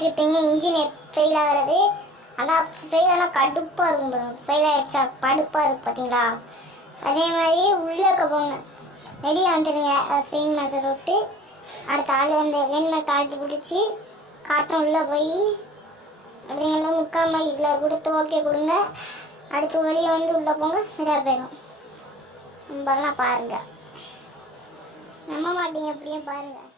கேட்டிருப்பீங்க engine fail ஆகிறது. ஆனால் ஃபெயில் ஆனால் கடுப்பாக இருக்கும் பாருங்க. ஃபெயில் ஆகிடுச்சா கடுப்பாக இருக்குது பார்த்தீங்களா. அதே மாதிரி உள்ளே போங்க, வெளியே வந்துடுங்க. ஃபெயின் மாஸ்டர் விட்டு அடுத்த ஆள் அந்த ரெயின் மாஸ்டர் தாழ்த்தி பிடிச்சி காட்டன் உள்ளே போய் அப்படிங்கலாம் முக்கால் மைக்கில் கொடுத்து ஓகே கொடுங்க. அடுத்து வெளியே வந்து உள்ளே போங்க, சரியாக போயிடும். நம்பலாம் பாருங்கள், நம்ப மாட்டீங்க, எப்படியும் பாருங்கள்.